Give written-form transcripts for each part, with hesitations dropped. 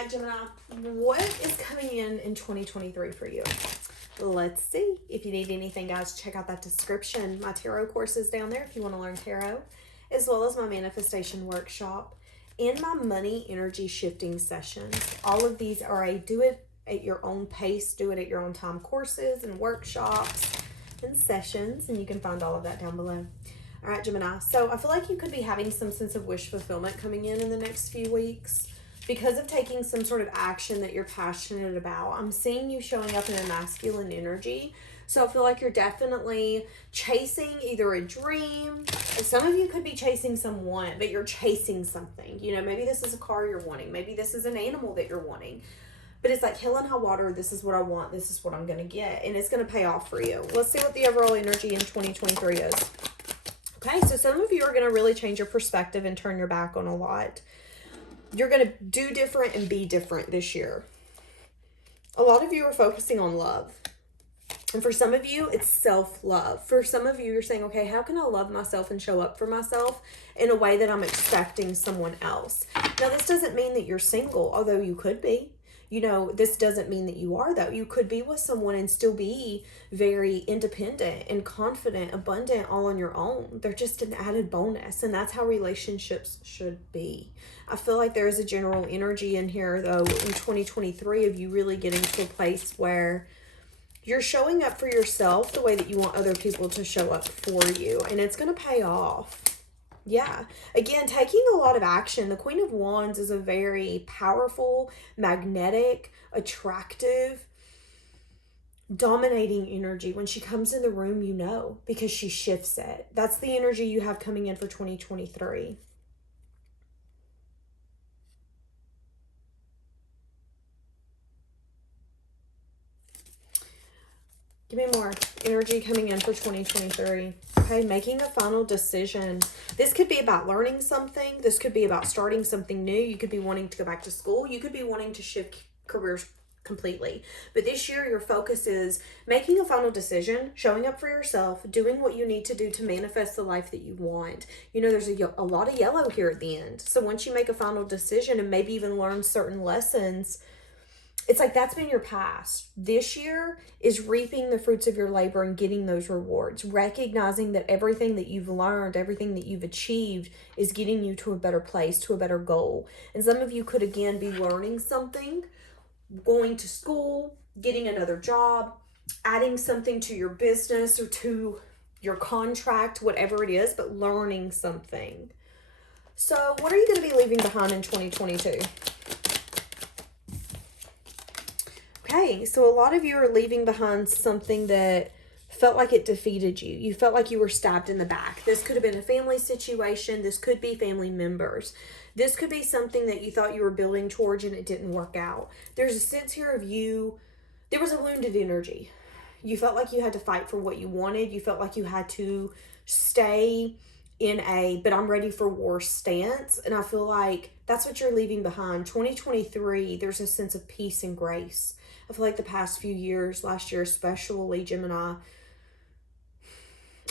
right, Gemini, what is coming in 2023 for you? Let's see. If you need anything, guys, check out that description. My tarot course is down there if you want to learn tarot, as well as my manifestation workshop and my money energy shifting sessions. All of these are a do it at your own pace, do it at your own time courses and workshops and sessions, and you can find all of that down below. All right, Gemini. So I feel like you could be having some sense of wish fulfillment coming in the next few weeks because of taking some sort of action that you're passionate about. I'm seeing you showing up in a masculine energy. So I feel like you're definitely chasing either a dream. Some of you could be chasing someone, but you're chasing something. You know, maybe this is a car you're wanting. Maybe this is an animal that you're wanting. But it's like hell and high water. This is what I want. This is what I'm going to get. And it's going to pay off for you. Let's see what the overall energy in 2023 is. Okay, so some of you are going to really change your perspective and turn your back on a lot. You're going to do different and be different this year. A lot of you are focusing on love. And for some of you, it's self-love. For some of you, you're saying, okay, how can I love myself and show up for myself in a way that I'm expecting someone else? Now, this doesn't mean that you're single, although you could be. You know, this doesn't mean that you are, though. You could be with someone and still be very independent and confident, abundant, all on your own. They're just an added bonus, and that's how relationships should be. I feel like there's a general energy in here, though, in 2023 of you really getting to a place where you're showing up for yourself the way that you want other people to show up for you, and it's going to pay off. Yeah. Again, taking a lot of action. The Queen of Wands is a very powerful, magnetic, attractive, dominating energy. When she comes in the room, you know, because she shifts it. That's the energy you have coming in for 2023. Give me more energy coming in for 2023. Okay, making a final decision. This could be about learning something. This could be about starting something new. You could be wanting to go back to school. You could be wanting to shift careers completely. But this year, your focus is making a final decision, showing up for yourself, doing what you need to do to manifest the life that you want. You know, there's a lot of yellow here at the end. So once you make a final decision and maybe even learn certain lessons, it's like that's been your past. This year is reaping the fruits of your labor and getting those rewards. Recognizing that everything that you've learned, everything that you've achieved is getting you to a better place, to a better goal. And some of you could, again, be learning something, going to school, getting another job, adding something to your business or to your contract, whatever it is, but learning something. So what are you going to be leaving behind in 2022? Okay, so a lot of you are leaving behind something that felt like it defeated you. You felt like you were stabbed in the back. This could have been a family situation. This could be family members. This could be something that you thought you were building towards and it didn't work out. There's a sense here of you, there was a wounded energy. You felt like you had to fight for what you wanted. You felt like you had to stay in a, but I'm ready for war stance. And I feel like that's what you're leaving behind. 2023, there's a sense of peace and grace. I feel like the past few years, last year especially, Gemini,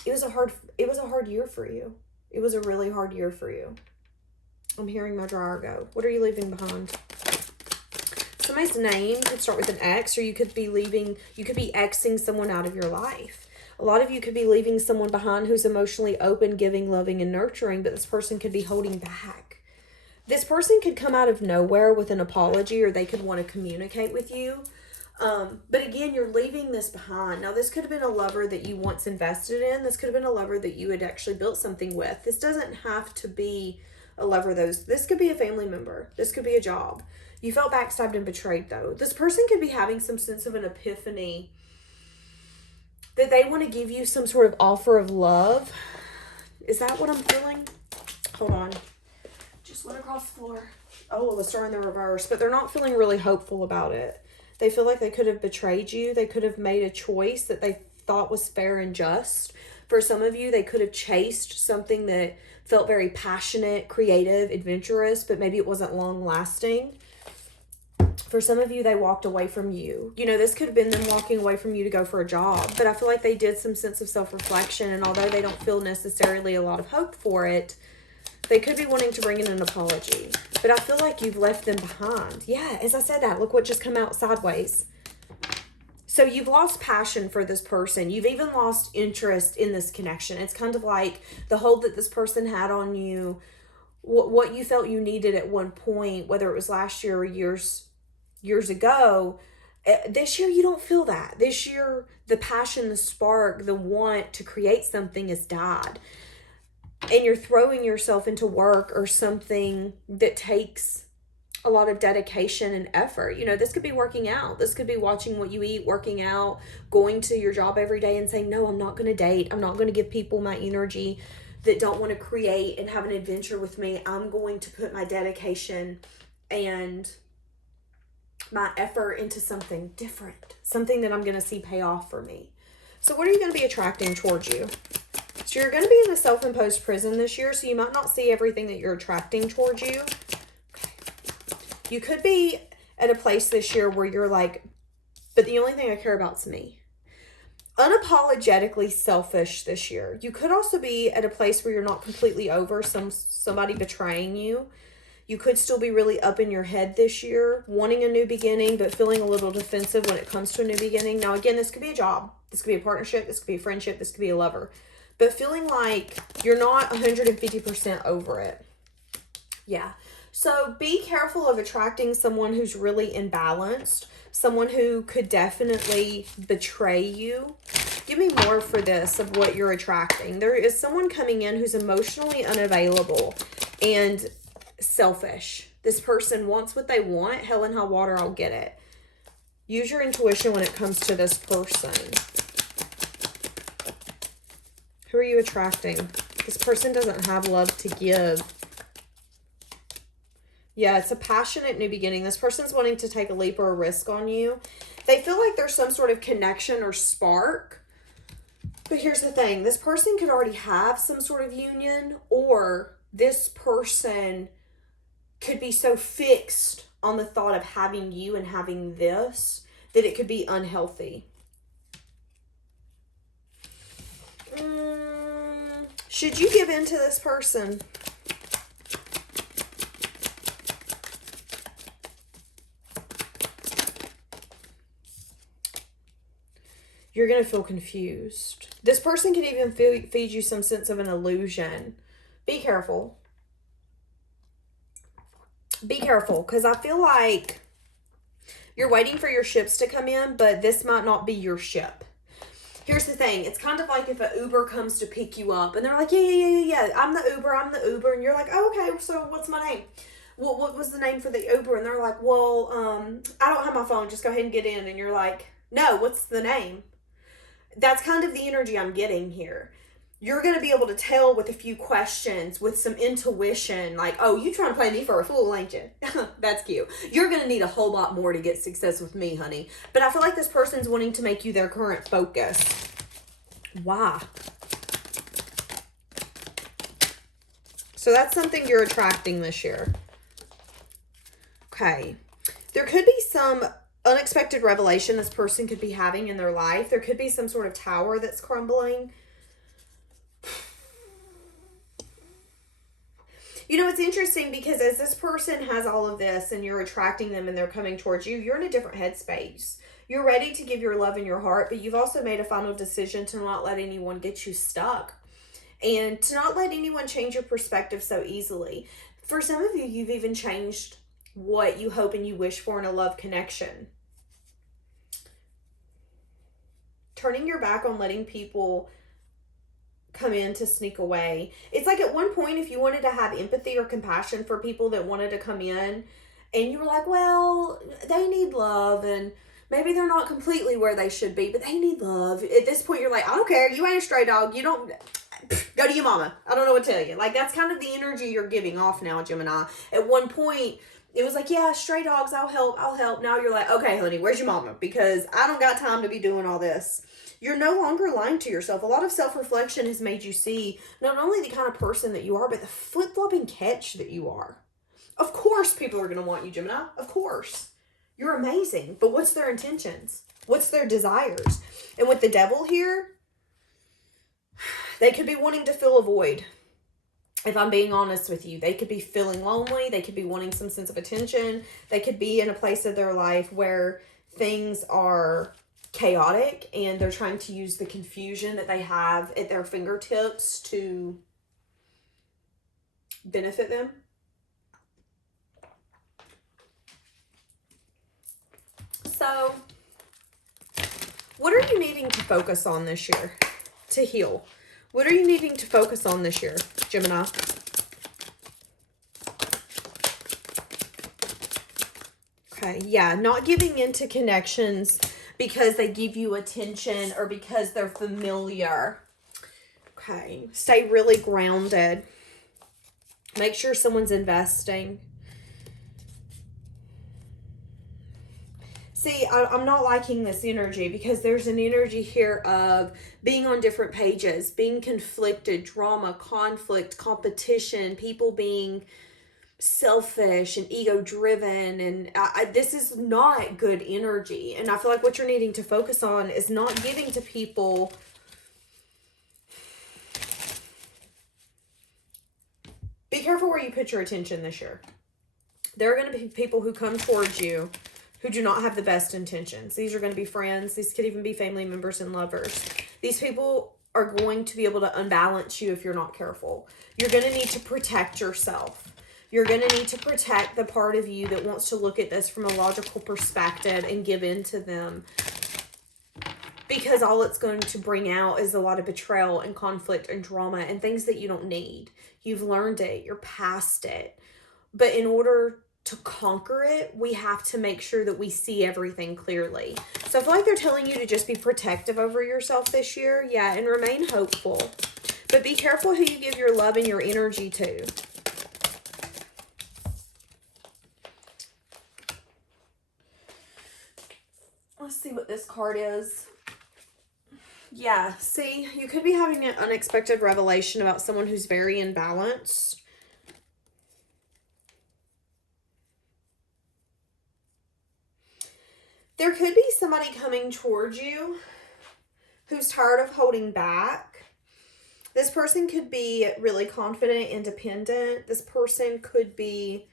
it was a hard year for you. It was a really hard year for you. I'm hearing my dryer go. What are you leaving behind? Somebody's name could start with an X, or you could be Xing someone out of your life. A lot of you could be leaving someone behind who's emotionally open, giving, loving, and nurturing, but this person could be holding back. This person could come out of nowhere with an apology, or they could want to communicate with you. But again, you're leaving this behind. Now, this could have been a lover that you once invested in. This could have been a lover that you had actually built something with. This doesn't have to be a lover. This could be a family member. This could be a job. You felt backstabbed and betrayed, though. This person could be having some sense of an epiphany that they want to give you some sort of offer of love. Is that what I'm feeling? Hold on. Just went across the floor. Oh, the star in the reverse. But they're not feeling really hopeful about it. They feel like they could have betrayed you. They could have made a choice that they thought was fair and just. For some of you, they could have chased something that felt very passionate, creative, adventurous, but maybe it wasn't long lasting. For some of you, they walked away from you. You know, this could have been them walking away from you to go for a job, but I feel like they did some sense of self-reflection, and although they don't feel necessarily a lot of hope for it, They could be wanting to bring in an apology. But I feel like you've left them behind. Yeah, as I said that, look what just come out sideways. So you've lost passion for this person. You've even lost interest in this connection. It's kind of like the hold that this person had on you, what you felt you needed at one point, whether it was last year or years ago. This year, you don't feel that. This year, the passion, the spark, the want to create something has died. And you're throwing yourself into work or something that takes a lot of dedication and effort. You know, this could be working out. This could be watching what you eat, working out, going to your job every day and saying, no, I'm not going to date. I'm not going to give people my energy that don't want to create and have an adventure with me. I'm going to put my dedication and my effort into something different, something that I'm going to see pay off for me. So what are you going to be attracting towards you? So you're going to be in a self-imposed prison this year, so you might not see everything that you're attracting towards you. You could be at a place this year where you're like, but the only thing I care about is me. Unapologetically selfish this year. You could also be at a place where you're not completely over somebody betraying you. You could still be really up in your head this year, wanting a new beginning, but feeling a little defensive when it comes to a new beginning. Now, again, this could be a job. This could be a partnership. This could be a friendship. This could be a lover. But feeling like you're not 150% over it. Yeah. So be careful of attracting someone who's really imbalanced, someone who could definitely betray you. Give me more for this of what you're attracting. There is someone coming in who's emotionally unavailable and selfish. This person wants what they want. Hell and high water, I'll get it. Use your intuition when it comes to this person. Who are you attracting? This person doesn't have love to give. Yeah, it's a passionate new beginning. This person's wanting to take a leap or a risk on you. They feel like there's some sort of connection or spark. But here's the thing. This person could already have some sort of union, or this person could be so fixed on the thought of having you and having this that it could be unhealthy. Should you give in to this person? You're going to feel confused. This person can even feed you some sense of an illusion. Be careful. Be careful, because I feel like you're waiting for your ships to come in, but this might not be your ship. Here's the thing. It's kind of like if an Uber comes to pick you up, and they're like, yeah, I'm the Uber. And you're like, oh, okay, so what's my name? What was the name for the Uber? And they're like, well, I don't have my phone. Just go ahead and get in. And you're like, no, what's the name? That's kind of the energy I'm getting here. You're going to be able to tell with a few questions, with some intuition, like, oh, you trying to play me for a fool, ain't you? That's cute. You're going to need a whole lot more to get success with me, honey. But I feel like this person's wanting to make you their current focus. Why? So that's something you're attracting this year. Okay. There could be some unexpected revelation this person could be having in their life. There could be some sort of tower that's crumbling. You know, it's interesting because as this person has all of this and you're attracting them and they're coming towards you, you're in a different headspace. You're ready to give your love and your heart, but you've also made a final decision to not let anyone get you stuck and to not let anyone change your perspective so easily. For some of you, you've even changed what you hope and you wish for in a love connection. Turning your back on letting people come in to sneak away. It's like at one point, if you wanted to have empathy or compassion for people that wanted to come in and you were like, well, they need love and maybe they're not completely where they should be, but they need love. At this point, you're like, I don't care. You ain't a stray dog. You don't... Go to your mama. I don't know what to tell you. Like, that's kind of the energy you're giving off now, Gemini. At one point, it was like, yeah, stray dogs, I'll help. Now you're like, okay, honey, where's your mama? Because I don't got time to be doing all this. You're no longer lying to yourself. A lot of self-reflection has made you see not only the kind of person that you are, but the flip-flopping catch that you are. Of course people are going to want you, Gemini. Of course. You're amazing. But what's their intentions? What's their desires? And with the devil here, they could be wanting to fill a void. if I'm being honest with you, they could be feeling lonely. They could be wanting some sense of attention. They could be in a place of their life where things are chaotic and they're trying to use the confusion that they have at their fingertips to benefit them. So, what are you needing to focus on this year to heal? What are you needing to focus on this year, Gemini? Okay, yeah, not giving into connections because they give you attention or because they're familiar. Okay, stay really grounded. Make sure someone's investing. See, I'm not liking this energy because there's an energy here of being on different pages, being conflicted, drama, conflict, competition, people being selfish and ego-driven. And this is not good energy. And I feel like what you're needing to focus on is not giving to people. Be careful where you put your attention this year. There are going to be people who come towards you who do not have the best intentions. These are going to be friends. These could even be family members and lovers. These people are going to be able to unbalance you if you're not careful. You're going to need to protect yourself. You're going to need to protect the part of you that wants to look at this from a logical perspective and give in to them. Because all it's going to bring out is a lot of betrayal and conflict and drama and things that you don't need. You've learned it. You're past it. But in order to conquer it, we have to make sure that we see everything clearly. So I feel like they're telling you to just be protective over yourself this year. Yeah, and remain hopeful. But be careful who you give your love and your energy to. Let's see what this card is. Yeah, see, you could be having an unexpected revelation about someone who's very imbalanced. There could be somebody coming towards you who's tired of holding back. This person could be really confident, independent. This person could be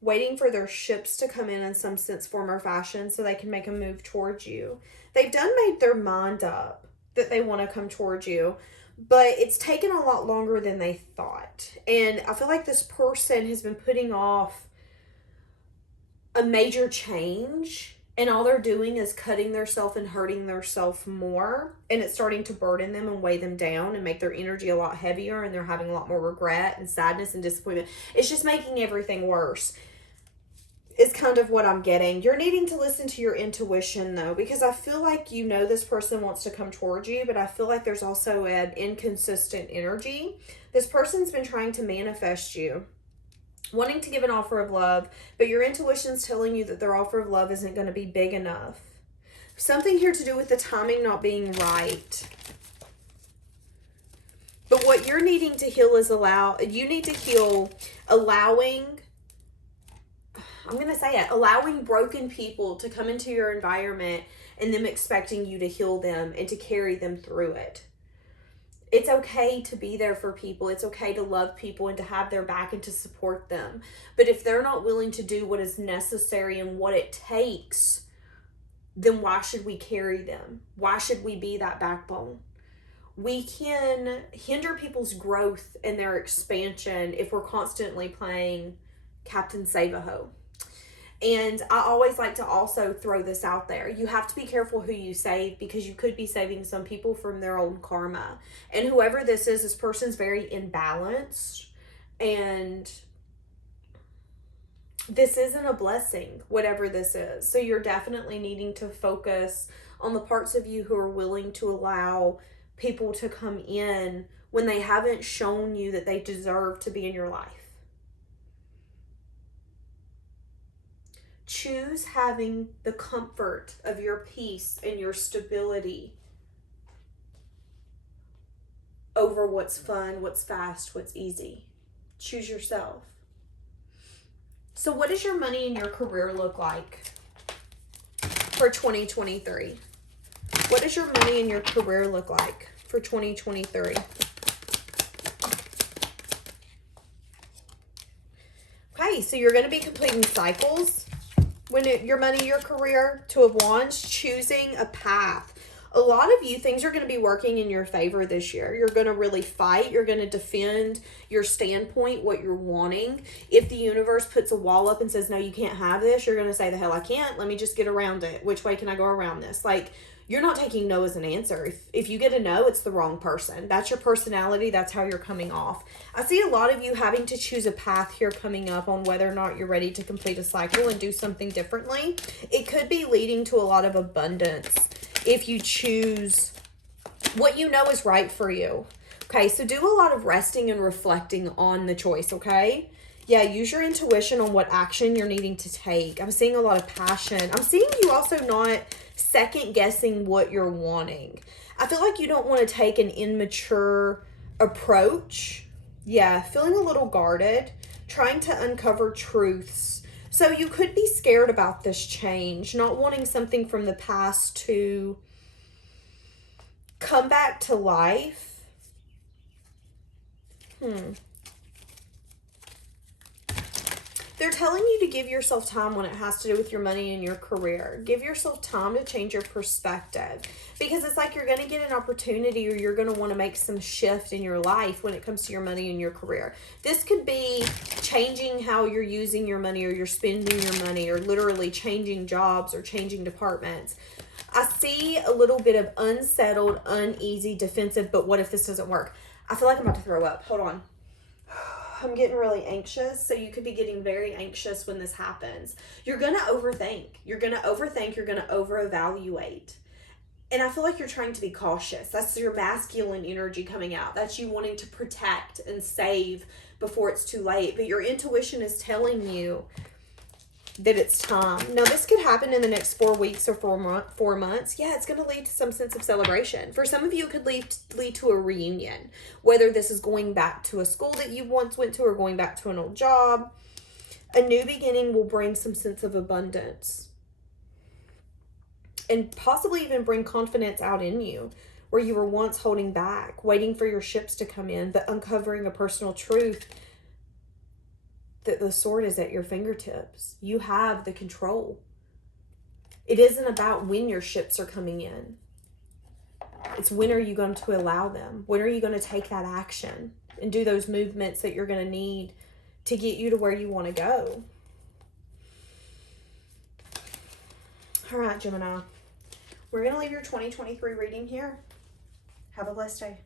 waiting for their ships to come in some sense, form, or fashion so they can make a move towards you. They've made their mind up that they want to come towards you, but it's taken a lot longer than they thought. And I feel like this person has been putting off a major change, and all they're doing is cutting themselves and hurting themselves more, and it's starting to burden them and weigh them down and make their energy a lot heavier, and they're having a lot more regret and sadness and disappointment. It's just making everything worse. Is kind of what I'm getting. You're needing to listen to your intuition though, because I feel like you know this person wants to come towards you, but I feel like there's also an inconsistent energy. This person's been trying to manifest you, wanting to give an offer of love, but your intuition's telling you that their offer of love isn't going to be big enough. Something here to do with the timing not being right. But what you're needing to heal is allowing broken people to come into your environment and them expecting you to heal them and to carry them through it. It's okay to be there for people. It's okay to love people and to have their back and to support them. But if they're not willing to do what is necessary and what it takes, then why should we carry them? Why should we be that backbone? We can hinder people's growth and their expansion if we're constantly playing Captain Save-A-Ho. And I always like to also throw this out there. You have to be careful who you save, because you could be saving some people from their own karma. And whoever this person's very imbalanced. And this isn't a blessing, whatever this is. So you're definitely needing to focus on the parts of you who are willing to allow people to come in when they haven't shown you that they deserve to be in your life. Choose having the comfort of your peace and your stability over what's fun, what's fast, what's easy. Choose yourself. So what does your money and your career look like for 2023? What does your money and your career look like for 2023? Okay, so you're going to be completing cycles when your money, your career. Two of Wands, choosing a path. A lot of you, things are going to be working in your favor this year. You're going to really fight. You're going to defend your standpoint, what you're wanting. If the universe puts a wall up and says, no, you can't have this, you're going to say, the hell I can't. Let me just get around it. Which way can I go around this? Like, you're not taking no as an answer. If you get a no, it's the wrong person. That's your personality. That's how you're coming off. I see a lot of you having to choose a path here coming up on whether or not you're ready to complete a cycle and do something differently. It could be leading to a lot of abundance if you choose what you know is right for you. Okay, so do a lot of resting and reflecting on the choice, okay? Yeah, use your intuition on what action you're needing to take. I'm seeing a lot of passion. I'm seeing you also not second guessing what you're wanting. I feel like you don't want to take an immature approach. Yeah, feeling a little guarded, trying to uncover truths. So you could be scared about this change, not wanting something from the past to come back to life. They're telling you to give yourself time when it has to do with your money and your career. Give yourself time to change your perspective, because it's like you're going to get an opportunity, or you're going to want to make some shift in your life when it comes to your money and your career. This could be changing how you're using your money, or you're spending your money, or literally changing jobs or changing departments. I see a little bit of unsettled, uneasy, defensive, but what if this doesn't work? I feel like I'm about to throw up. Hold on. I'm getting really anxious, so you could be getting very anxious when this happens. You're going to overthink. You're going to overthink. You're going to over-evaluate. And I feel like you're trying to be cautious. That's your masculine energy coming out. That's you wanting to protect and save before it's too late. But your intuition is telling you that it's time. Now, this could happen in the next 4 weeks or 4 months. Yeah, it's going to lead to some sense of celebration. For some of you, it could lead to a reunion, whether this is going back to a school that you once went to or going back to an old job. A new beginning will bring some sense of abundance and possibly even bring confidence out in you, where you were once holding back, waiting for your ships to come in, but uncovering a personal truth that the sword is at your fingertips. You have the control. It isn't about when your ships are coming in. It's when are you going to allow them? When are you going to take that action and do those movements that you're going to need to get you to where you want to go? All right, Gemini. We're going to leave your 2023 reading here. Have a blessed day.